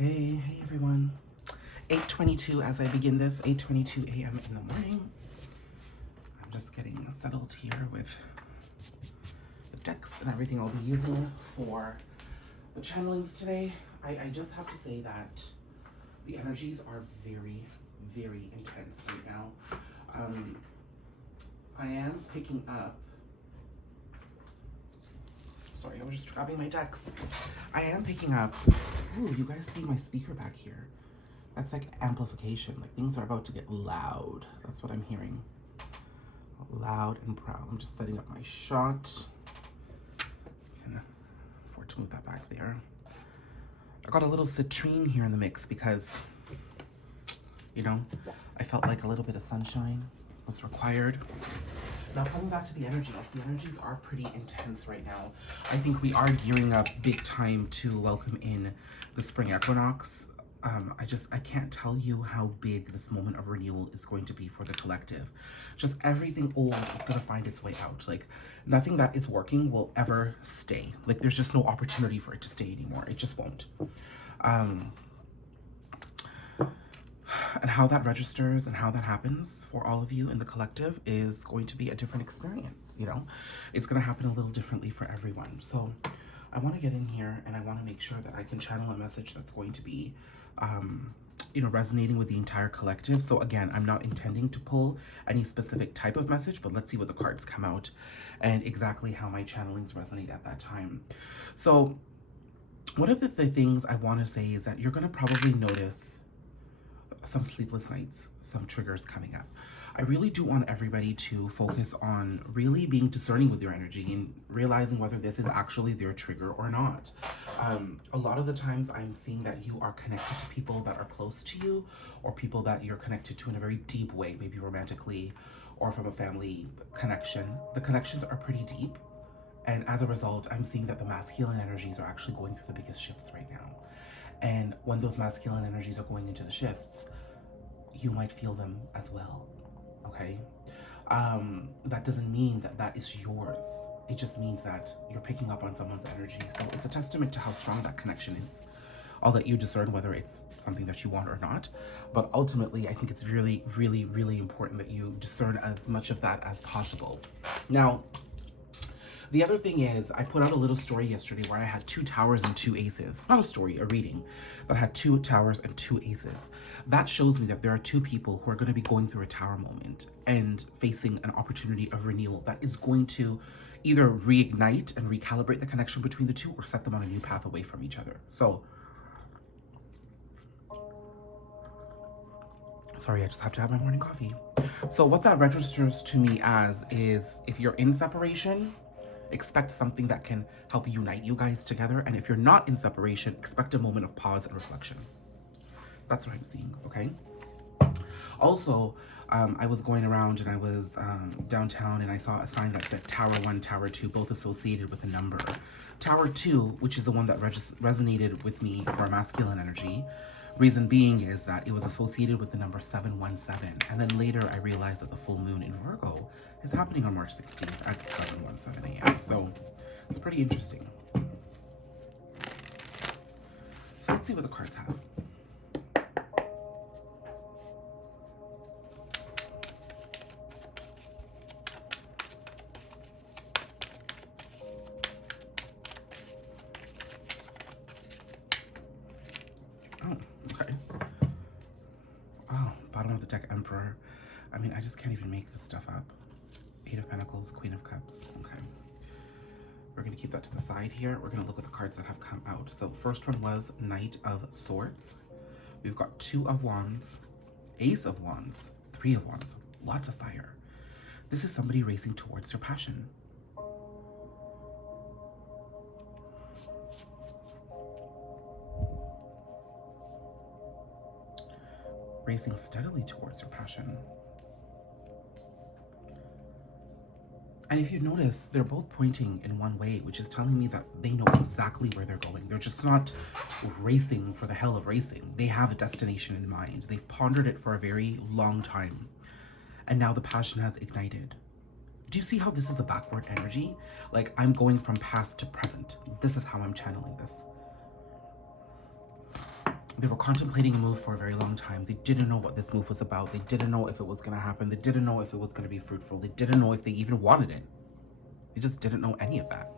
Hey everyone. 8:22 as I begin this, 8:22 a.m. in the morning. I'm just getting settled here with the decks and everything I'll be using for the channelings today. I just have to say that the energies are very, very intense right now. I am picking up, sorry, I was just grabbing my decks. I am picking up, ooh, you guys see my speaker back here? That's like amplification, like things are about to get loud. That's what I'm hearing. Loud and proud. I'm just setting up my shot. Can afford to move that back there. I got a little citrine here in the mix because, you know, I felt like a little bit of sunshine was required. Now coming back to the energies are pretty intense right now. I think we are gearing up big time to welcome in the spring equinox. I can't tell you how big this moment of renewal is going to be for the collective. Just everything old is going to find its way out. Like nothing that is working will ever stay. Like there's just no opportunity for it to stay anymore. It just won't. And how that registers and how that happens for all of you in the collective is going to be a different experience, you know? It's going to happen a little differently for everyone. So I want to get in here and I want to make sure that I can channel a message that's going to be, you know, resonating with the entire collective. So again, I'm not intending to pull any specific type of message, but let's see what the cards come out and exactly how my channelings resonate at that time. So one of the things I want to say is that you're going to probably notice some sleepless nights, some triggers coming up. I really do want everybody to focus on really being discerning with your energy and realizing whether this is actually their trigger or not. A lot of the times I'm seeing that you are connected to people that are close to you or people that you're connected to in a very deep way, maybe romantically or from a family connection. The connections are pretty deep. And as a result, I'm seeing that the masculine energies are actually going through the biggest shifts right now. And when those masculine energies are going into the shifts, you might feel them as well, okay? That doesn't mean that that is yours. It just means that you're picking up on someone's energy. So it's a testament to how strong that connection is. I'll let you discern whether it's something that you want or not. But ultimately, I think it's really, really, really important that you discern as much of that as possible. Now, the other thing is, I put out a little story yesterday where I had 2 towers and 2 aces. Not a story, a reading, that had 2 towers and 2 aces. That shows me that there are 2 people who are going to be going through a tower moment and facing an opportunity of renewal that is going to either reignite and recalibrate the connection between the 2 or set them on a new path away from each other. So, sorry, I just have to have my morning coffee. So what that registers to me as is, if you're in separation, expect something that can help unite you guys together. And if you're not in separation, expect a moment of pause and reflection. That's what I'm seeing, okay? Also, I was going around and I was downtown and I saw a sign that said Tower 1, Tower 2, both associated with a number. Tower 2, which is the one that resonated with me for masculine energy. Reason being is that it was associated with the number 717. And then later I realized that the full moon in Virgo is happening on March 16th at 7:17 a.m. So it's pretty interesting. So let's see what the cards have. Oh, okay. Oh, bottom of the deck, Emperor. I mean, I just can't even make this stuff up. 8 of Pentacles, Queen of Cups. Okay. We're going to keep that to the side here. We're going to look at the cards that have come out. So first one was Knight of Swords. We've got 2 of Wands, Ace of Wands, 3 of Wands. Lots of fire. This is somebody racing towards their passion. Racing steadily towards their passion. And if you notice, they're both pointing in one way, which is telling me that they know exactly where they're going. They're just not racing for the hell of racing. They have a destination in mind. They've pondered it for a very long time. And now the passion has ignited. Do you see how this is a backward energy? Like, I'm going from past to present. This is how I'm channeling this. They were contemplating a move for a very long time. They didn't know what this move was about. They didn't know if it was going to happen. They didn't know if it was going to be fruitful. They didn't know if they even wanted it. They just didn't know any of that.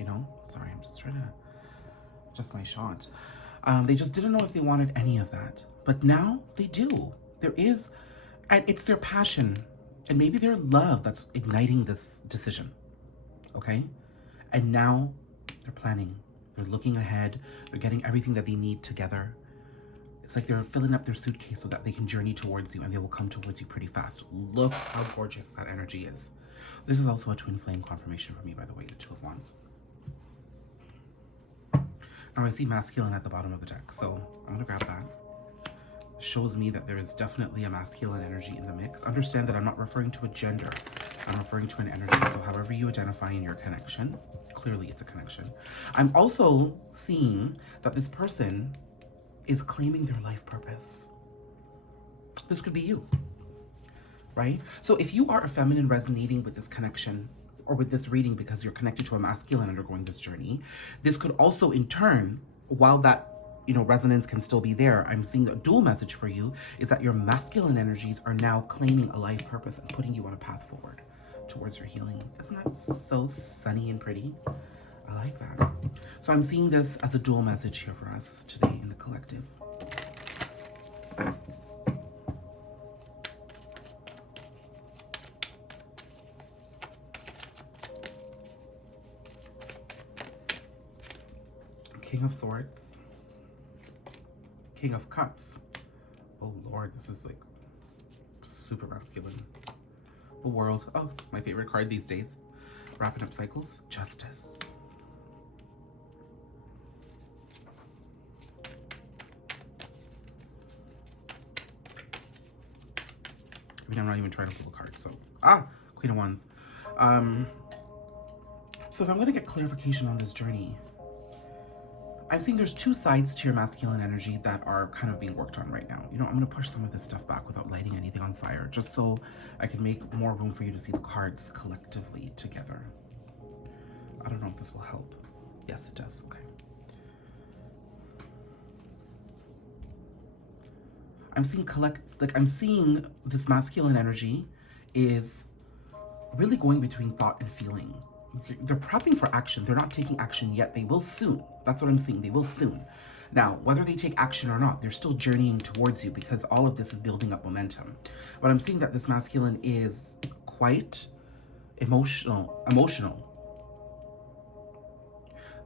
You know? Sorry, I'm just trying to adjust my shot. They just didn't know if they wanted any of that. But now they do. There is, and it's their passion and maybe their love that's igniting this decision. Okay? And now they're planning. They're looking ahead. They're getting everything that they need together. It's like they're filling up their suitcase so that they can journey towards you, and they will come towards you pretty fast. Look how gorgeous that energy is. This is also a twin flame confirmation for me, by the way, the Two of Wands. Now I see masculine at the bottom of the deck, so I'm gonna grab that. Shows me that there is definitely a masculine energy in the mix. Understand that I'm not referring to a gender. I'm referring to an energy. So however you identify in your connection, clearly it's a connection. I'm also seeing that this person is claiming their life purpose. This could be you, right? So if you are a feminine resonating with this connection or with this reading because you're connected to a masculine undergoing this journey, this could also in turn, while that resonance can still be there, I'm seeing a dual message for you is that your masculine energies are now claiming a life purpose and putting you on a path forward towards your healing. Isn't that so sunny and pretty? I like that. So I'm seeing this as a dual message here for us today in the collective. King of Swords. King of Cups. Oh Lord, this is like super masculine. The World. Oh, my favorite card these days. Wrapping up cycles. Justice. I mean, I'm not even trying to pull a card, so. Queen of Wands. So if I'm going to get clarification on this journey, I'm seeing there's two sides to your masculine energy that are kind of being worked on right now. I'm going to push some of this stuff back without lighting anything on fire, just so I can make more room for you to see the cards collectively together. I don't know if this will help. Yes, it does. Okay. I'm seeing this masculine energy is really going between thought and feeling. They're prepping for action. They're not taking action yet. They will soon. That's what I'm seeing. They will soon. Now, whether they take action or not, they're still journeying towards you because all of this is building up momentum. But I'm seeing that this masculine is quite emotional.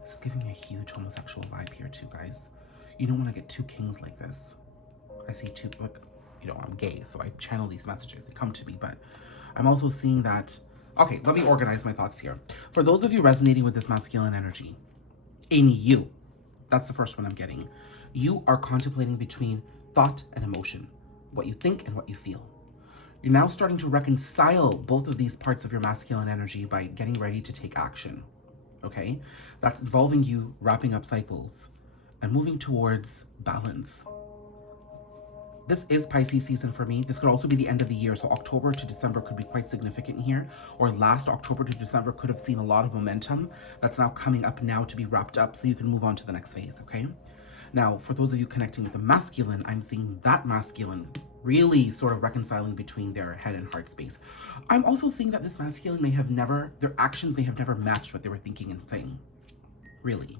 This is giving me a huge homosexual vibe here too, guys. You don't want to get two kings like this. I see two, like, I'm gay, so I channel these messages. They come to me, but I'm also seeing that. Okay, let me organize my thoughts here. For those of you resonating with this masculine energy, in you, that's the first one I'm getting. You are contemplating between thought and emotion, what you think and what you feel. You're now starting to reconcile both of these parts of your masculine energy by getting ready to take action, okay? That's involving you wrapping up cycles and moving towards balance. This is Pisces season for me. This could also be the end of the year. So October to December could be quite significant here. Or last October to December could have seen a lot of momentum that's now coming up now to be wrapped up so you can move on to the next phase, okay? Now, for those of you connecting with the masculine, I'm seeing that masculine really sort of reconciling between their head and heart space. I'm also seeing that this masculine their actions may have never matched what they were thinking and saying, really.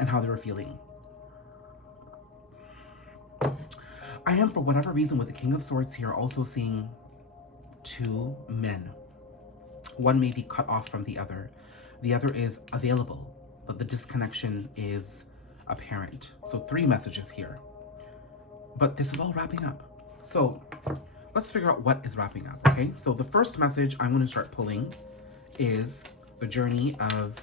And how they were feeling. I am, for whatever reason, with the King of Swords here, also seeing two men. One may be cut off from the other. The other is available, but the disconnection is apparent. So 3 messages here. But this is all wrapping up. So let's figure out what is wrapping up, okay? So the first message I'm going to start pulling is the journey of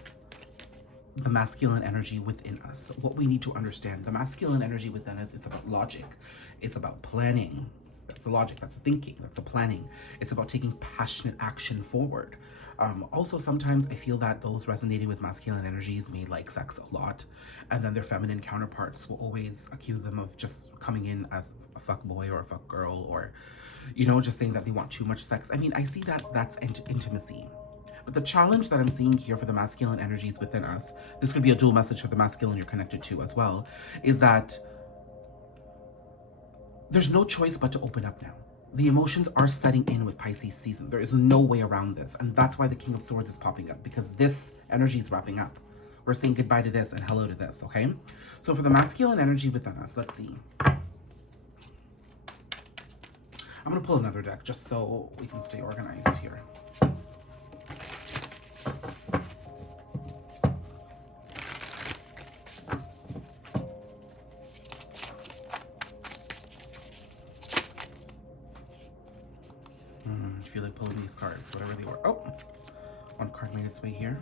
the masculine energy within us. What we need to understand. The masculine energy within us is about logic. It's about planning. That's the logic. That's thinking. That's the planning. It's about taking passionate action forward. Also, sometimes I feel that those resonating with masculine energies may like sex a lot, and then their feminine counterparts will always accuse them of just coming in as a fuck boy or a fuck girl, or, just saying that they want too much sex. I mean, I see that that's intimacy. But the challenge that I'm seeing here for the masculine energies within us, this could be a dual message for the masculine you're connected to as well, is that there's no choice but to open up now. The emotions are setting in with Pisces season. There is no way around this. And that's why the King of Swords is popping up, because this energy is wrapping up. We're saying goodbye to this and hello to this, okay? So for the masculine energy within us, let's see. I'm going to pull another deck just so we can stay organized here. I feel like pulling these cards, whatever they were. Oh, one card made its way here.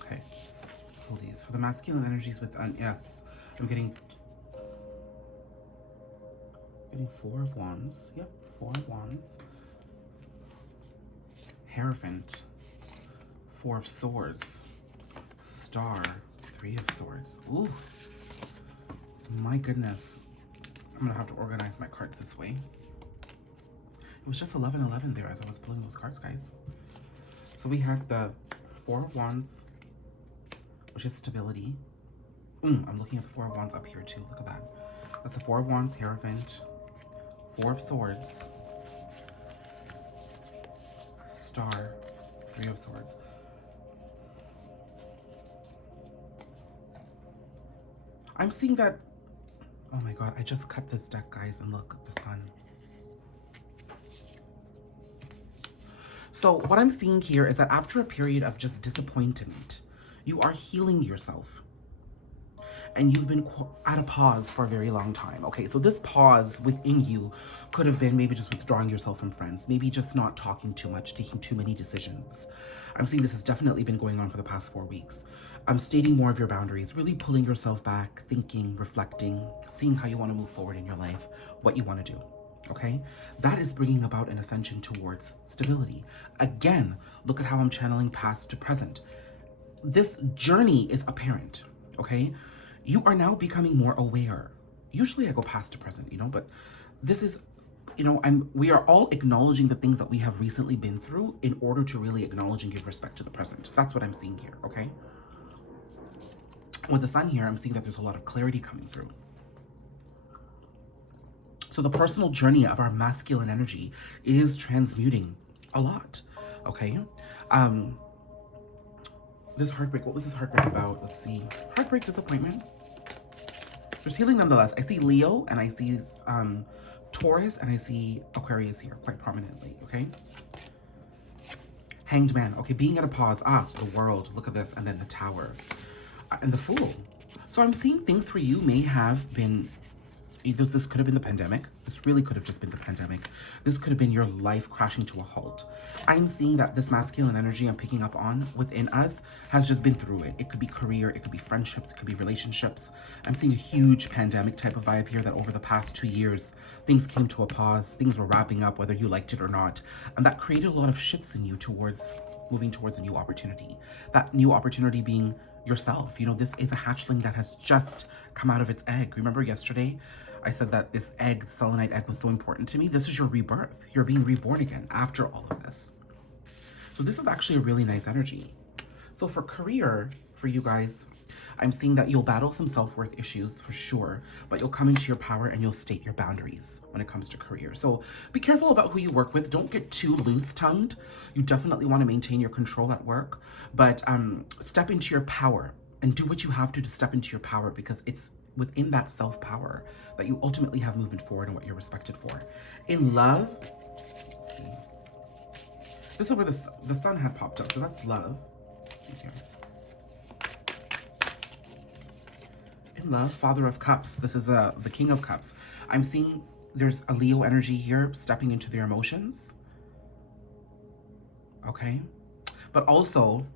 Okay, let's pull these. For the masculine energies with, yes, I'm getting 4 of Wands. Yep, 4 of Wands. Hierophant. 4 of Swords. Star. 3 of Swords. Ooh. My goodness. I'm going to have to organize my cards this way. It was just 11-11 there as I was pulling those cards, guys. So we had the 4 of Wands, which is stability. I'm looking at the 4 of Wands up here too. Look at that. That's the 4 of Wands, Hierophant, 4 of Swords, Star, 3 of Swords. I'm seeing that, oh my God, I just cut this deck, guys, and look at the Sun. So what I'm seeing here is that after a period of just disappointment, you are healing yourself. And you've been at a pause for a very long time. Okay, so this pause within you could have been maybe just withdrawing yourself from friends, maybe just not talking too much, taking too many decisions. I'm seeing this has definitely been going on for the past 4 weeks. I'm stating more of your boundaries, really pulling yourself back, thinking, reflecting, seeing how you want to move forward in your life, what you want to do. Okay, that is bringing about an ascension towards stability. Again, look at how I'm channeling past to present. This journey is apparent. Okay, you are now becoming more aware. Usually I go past to present, you know, but this is, you know, we are all acknowledging the things that we have recently been through in order to really acknowledge and give respect to the present. That's what I'm seeing here. Okay, with the Sun here, I'm seeing that there's a lot of clarity coming through. So the personal journey of our masculine energy is transmuting a lot, okay? This heartbreak, what was this heartbreak about? Let's see. Heartbreak, disappointment. There's healing nonetheless. I see Leo and I see Taurus and I see Aquarius here quite prominently, okay? Hanged Man, okay, being at a pause. The World, look at this, and then the Tower. And the Fool. So I'm seeing things for you may have been, this could have been the pandemic. This really could have just been the pandemic. This could have been your life crashing to a halt. I'm seeing that this masculine energy I'm picking up on within us has just been through it. It could be career, it could be friendships, it could be relationships. I'm seeing a huge pandemic type of vibe here that over the past 2 years, things came to a pause, things were wrapping up whether you liked it or not. And that created a lot of shifts in you towards moving towards a new opportunity. That new opportunity being yourself. You know, this is a hatchling that has just come out of its egg. Remember yesterday, I said that this egg, selenite egg, was so important to me. This is your rebirth. You're being reborn again after all of this. So this is actually a really nice energy. So for career, for you guys, I'm seeing that you'll battle some self-worth issues for sure, but you'll come into your power and you'll state your boundaries when it comes to career. So be careful about who you work with. Don't get too loose-tongued. You definitely want to maintain your control at work, but step into your power and do what you have to step into your power, because it's within that self-power that you ultimately have movement forward and what you're respected for. In love, let's see. This is where the Sun had popped up, so that's love. Let's see here. In love, Father of Cups. This is the King of Cups. I'm seeing there's a Leo energy here stepping into their emotions. Okay. But also,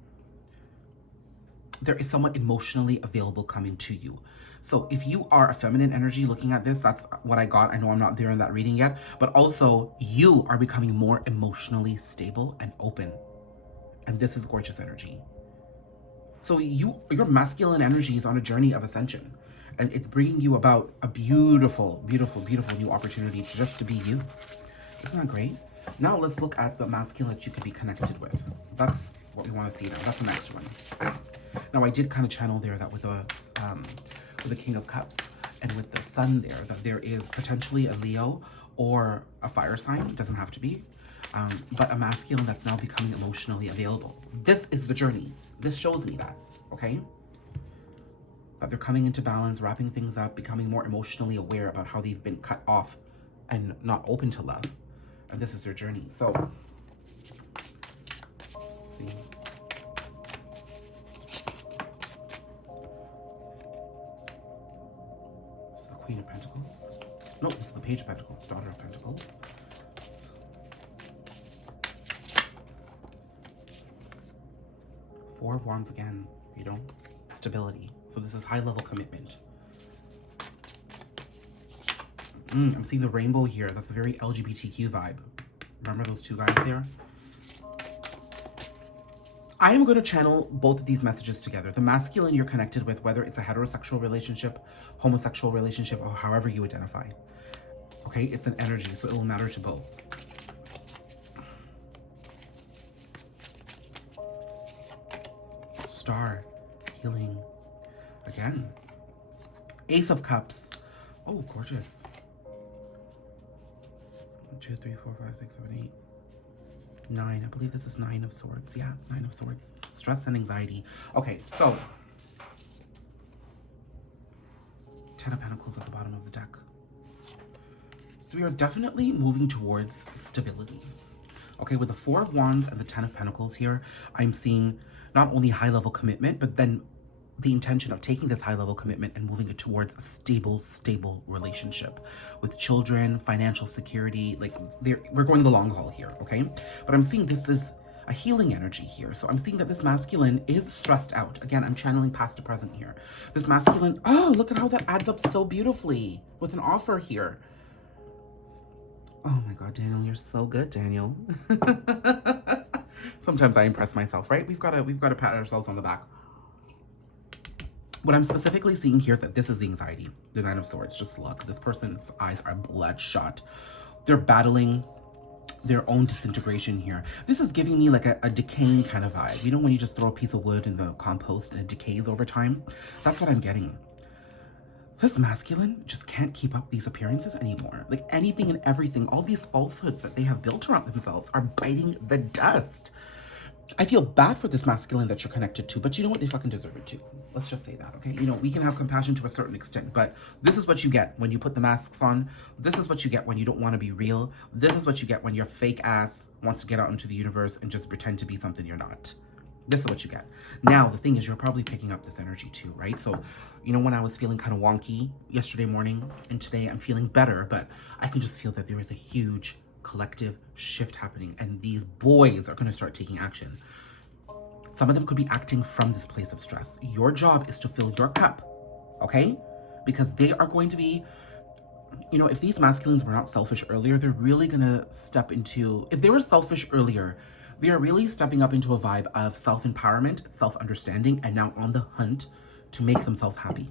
there is someone emotionally available coming to you. So if you are a feminine energy looking at this, that's what I got. I know I'm not there in that reading yet, but also you are becoming more emotionally stable and open. And this is gorgeous energy. So your masculine energy is on a journey of ascension, and it's bringing you about a beautiful, beautiful, beautiful new opportunity just to be you. Isn't that great? Now let's look at the masculine that you could be connected with. That's what we want to see now. That's the next one. Now I did kind of channel there that with the King of Cups and with the Sun there, that there is potentially a Leo or a fire sign. It doesn't have to be. But a masculine that's now becoming emotionally available. This is the journey. This shows me that, okay? That they're coming into balance, wrapping things up, becoming more emotionally aware about how they've been cut off and not open to love. And this is their journey. So, let's see. This is the Queen of Pentacles. No, this is the Page of Pentacles, Daughter of Pentacles. Four of Wands again, you know, stability. So this is high level commitment. I'm seeing the rainbow here. That's a very LGBTQ vibe. Remember those two guys there? I am going to channel both of these messages together. The masculine you're connected with, whether it's a heterosexual relationship, homosexual relationship, or however you identify. Okay, it's an energy, so it will matter to both. Star, healing. Again. Ace of Cups. Oh, gorgeous. 1, 2, 3, 4, 5, 6, 7, 8. 9. I believe this is 9 of Swords. Yeah, 9 of Swords. Stress and anxiety. Okay, so 10 of Pentacles at the bottom of the deck. So we are definitely moving towards stability. Okay, with the 4 of Wands and the 10 of Pentacles here, I'm seeing not only high-level commitment, but then the intention of taking this high-level commitment and moving it towards a stable relationship with children, financial security. Like, we're going the long haul here, okay? But I'm seeing this is a healing energy here. So I'm seeing that this masculine is stressed out. Again, I'm channeling past to present here. This masculine, oh, look at how that adds up so beautifully with an offer here. Oh my God, Daniel, you're so good, Daniel. Sometimes I impress myself, right? We've got to pat ourselves on the back. What I'm specifically seeing here, that this is the anxiety, the 9 of Swords. Just look, this person's eyes are bloodshot. They're battling their own disintegration here. This is giving me like a decaying kind of vibe. You know when you just throw a piece of wood in the compost and it decays over time? That's what I'm getting. This masculine just can't keep up these appearances anymore. Like anything and everything, all these falsehoods that they have built around themselves are biting the dust. I feel bad for this masculine that you're connected to, but you know what? They fucking deserve it too. Let's just say that, okay? You know, we can have compassion to a certain extent, but this is what you get when you put the masks on. This is what you get when you don't want to be real. This is what you get when your fake ass wants to get out into the universe and just pretend to be something you're not. This is what you get. Now, the thing is, you're probably picking up this energy too, right? So, you know, when I was feeling kind of wonky yesterday morning and today I'm feeling better, but I can just feel that there is a huge collective shift happening and these boys are going to start taking action. Some of them could be acting from this place of stress. Your job is to fill your cup, okay? Because they are going to be, you know, if these masculines were not selfish earlier, they're really going to step into, if they were selfish earlier, they are really stepping up into a vibe of self-empowerment, self-understanding, and now on the hunt to make themselves happy.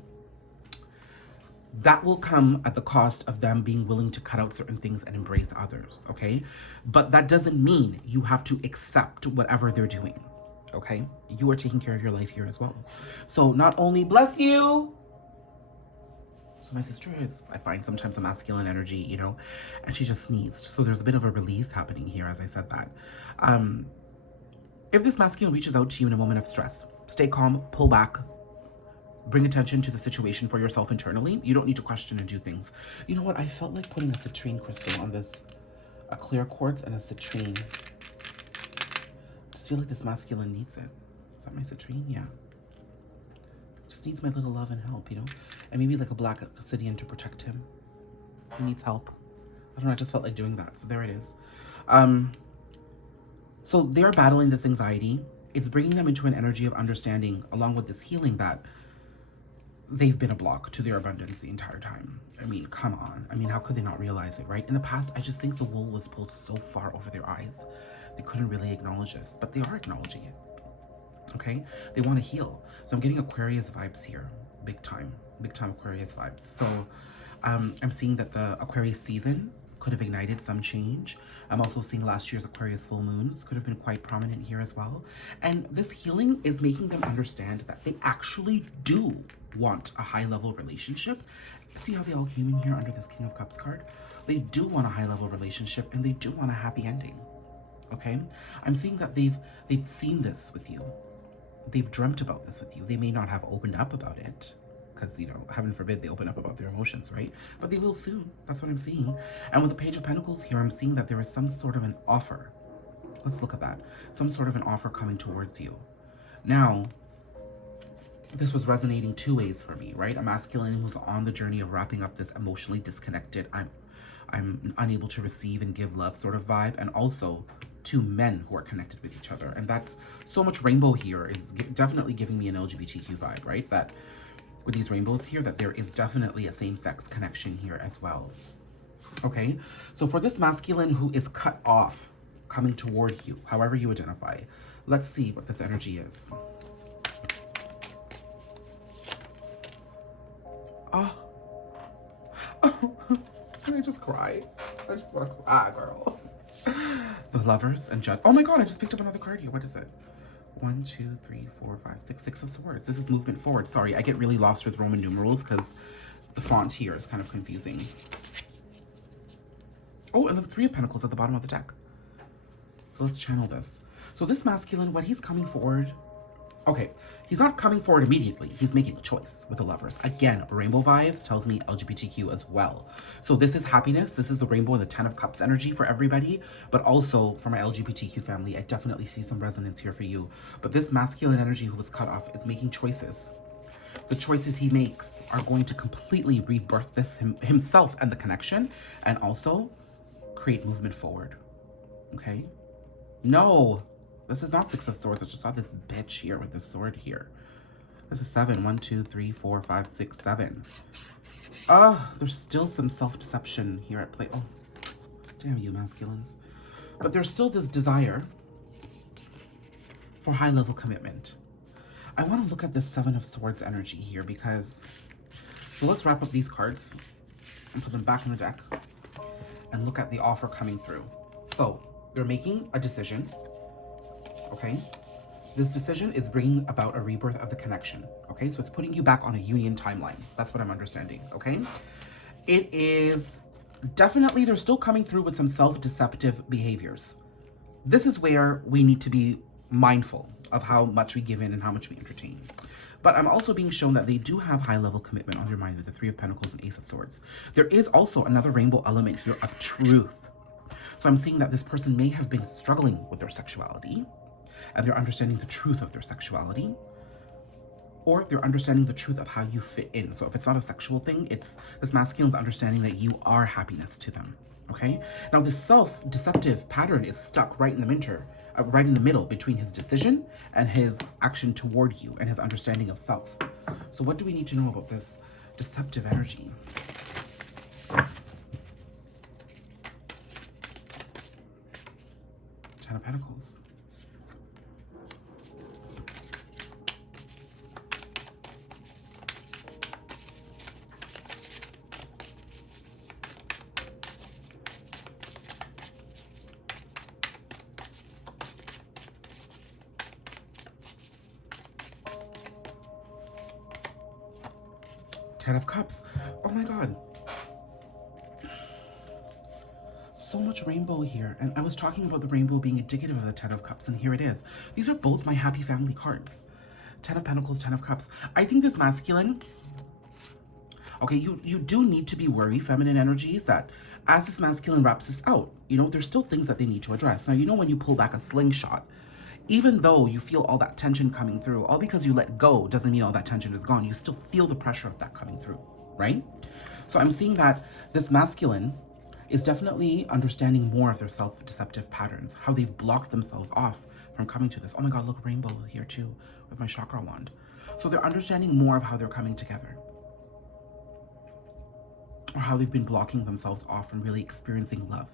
That will come at the cost of them being willing to cut out certain things and embrace others, okay? But that doesn't mean you have to accept whatever they're doing, okay? You are taking care of your life here as well. So not only, bless you. So my sister is, I find sometimes a masculine energy, you know, and she just sneezed. So there's a bit of a release happening here as I said that. If this masculine reaches out to you in a moment of stress, stay calm, pull back, bring attention to the situation for yourself internally. You don't need to question and do things. You know what? I felt like putting a citrine crystal on this, a clear quartz and a citrine. I just feel like this masculine needs it. Is that my citrine? Yeah. Just needs my little love and help, you know? And maybe like a black obsidian to protect him. He needs help. I don't know, I just felt like doing that. So there it is. So they're battling this anxiety. It's bringing them into an energy of understanding along with this healing that they've been a block to their abundance the entire time. I mean, come on. I mean, how could they not realize it, right? In the past, I just think the wool was pulled so far over their eyes. They couldn't really acknowledge this, but they are acknowledging it, okay? They want to heal. So I'm getting Aquarius vibes here, big time Aquarius vibes. So I'm seeing that the Aquarius season could have ignited some change. I'm also seeing last year's Aquarius full moons could have been quite prominent here as well. And this healing is making them understand that they actually do want a high-level relationship. See how they all came in here under this King of Cups card? They do want a high-level relationship, and they do want a happy ending. Okay? I'm seeing that they've seen this with you. They've dreamt about this with you. They may not have opened up about it, because, you know, heaven forbid they open up about their emotions, right? But they will soon. That's what I'm seeing. And with the Page of Pentacles here, I'm seeing that there is some sort of an offer. Let's look at that. Some sort of an offer coming towards you. Now, this was resonating two ways for me, right? A masculine who's on the journey of wrapping up this emotionally disconnected, I'm unable to receive and give love sort of vibe, and also two men who are connected with each other. And that's so much rainbow here is definitely giving me an LGBTQ vibe, right? That with these rainbows here, that there is definitely a same-sex connection here as well. Okay, so for this masculine who is cut off, coming toward you, however you identify, let's see what this energy is. Oh, can I just cry? I just want to cry, girl. The Lovers and Judge. Oh my god, I just picked up another card here. What is it? 1, 2, 3, 4, 5, 6. 6 of Swords. This is movement forward. Sorry, I get really lost with Roman numerals because the font here is kind of confusing. Oh, and then 3 of Pentacles at the bottom of the deck. So let's channel this. So this masculine, when he's coming forward, okay, he's not coming forward immediately. He's making a choice with the Lovers. Again, rainbow vibes tells me LGBTQ as well. So this is happiness. This is the rainbow and the 10 of Cups energy for everybody. But also for my LGBTQ family, I definitely see some resonance here for you. But this masculine energy who was cut off is making choices. The choices he makes are going to completely rebirth this himself and the connection, and also create movement forward. Okay? No! This is not 6 of Swords. I just saw this bitch here with this sword here. This is 7. 1, 2, 3, 4, 5, 6, 7. There's still some self-deception here at play. Oh, damn you, masculines. But there's still this desire for high-level commitment. I want to look at this 7 of Swords energy here because... So let's wrap up these cards and put them back in the deck and look at the offer coming through. So, they're making a decision. Okay, this decision is bringing about a rebirth of the connection. Okay, so it's putting you back on a union timeline. That's what I'm understanding. Okay, it is definitely, they're still coming through with some self-deceptive behaviors. This is where we need to be mindful of how much we give in and how much we entertain. But I'm also being shown that they do have high-level commitment on their mind with the 3 of Pentacles and Ace of Swords. There is also another rainbow element here of truth. So I'm seeing that this person may have been struggling with their sexuality, and they're understanding the truth of their sexuality, or they're understanding the truth of how you fit in. So if it's not a sexual thing, it's this masculine's understanding that you are happiness to them. Okay, now this self-deceptive pattern is stuck right in the middle between his decision and his action toward you and his understanding of self. So what do we need to know about this deceptive energy? 10 of Pentacles. Ten of Cups. Oh my god. So much rainbow here. And I was talking about the rainbow being indicative of the 10 of Cups, and here it is. These are both my happy family cards. 10 of Pentacles, 10 of Cups. I think this masculine, okay, you do need to be wary, feminine energies, that as this masculine wraps this out, you know, there's still things that they need to address. Now, you know, when you pull back a slingshot, even though you feel all that tension coming through, all because you let go doesn't mean all that tension is gone. You still feel the pressure of that coming through, right? So I'm seeing that this masculine is definitely understanding more of their self-deceptive patterns, how they've blocked themselves off from coming to this. Oh my god, look, rainbow here too with my chakra wand. So they're understanding more of how they're coming together, or how they've been blocking themselves off from really experiencing love.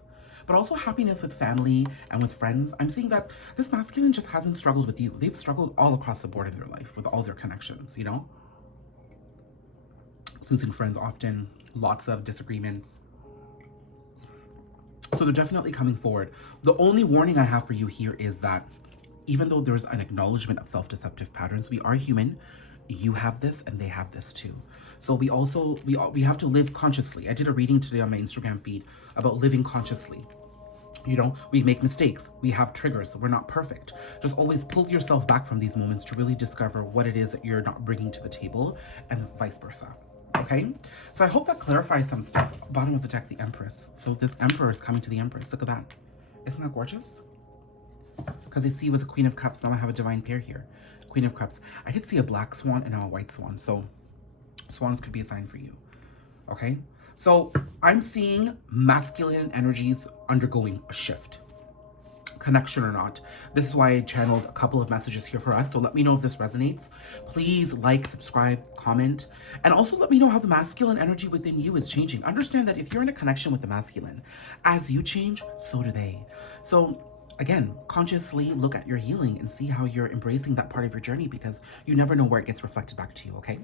But also happiness with family and with friends. I'm seeing that this masculine just hasn't struggled with you. They've struggled all across the board in their life with all their connections, you know? Losing friends often, lots of disagreements. So they're definitely coming forward. The only warning I have for you here is that even though there's an acknowledgement of self-deceptive patterns, we are human. You have this and they have this too. So we have to live consciously. I did a reading today on my Instagram feed about living consciously. You know, we make mistakes. We have triggers. We're not perfect. Just always pull yourself back from these moments to really discover what it is that you're not bringing to the table and vice versa. Okay, so I hope that clarifies some stuff. Bottom of the deck, the Empress. So this Emperor is coming to the Empress. Look at that. Isn't that gorgeous? Because I see it was a Queen of Cups. Now I have a divine pair here. Queen of Cups. I did see a black swan and now a white swan. So swans could be a sign for you. Okay, so I'm seeing masculine energies undergoing a shift. Connection or not. This is why I channeled a couple of messages here for us. So let me know if this resonates. Please like, subscribe, comment, and also let me know how the masculine energy within you is changing. Understand that if you're in a connection with the masculine, as you change, so do they. So again, consciously look at your healing and see how you're embracing that part of your journey, because you never know where it gets reflected back to you, okay?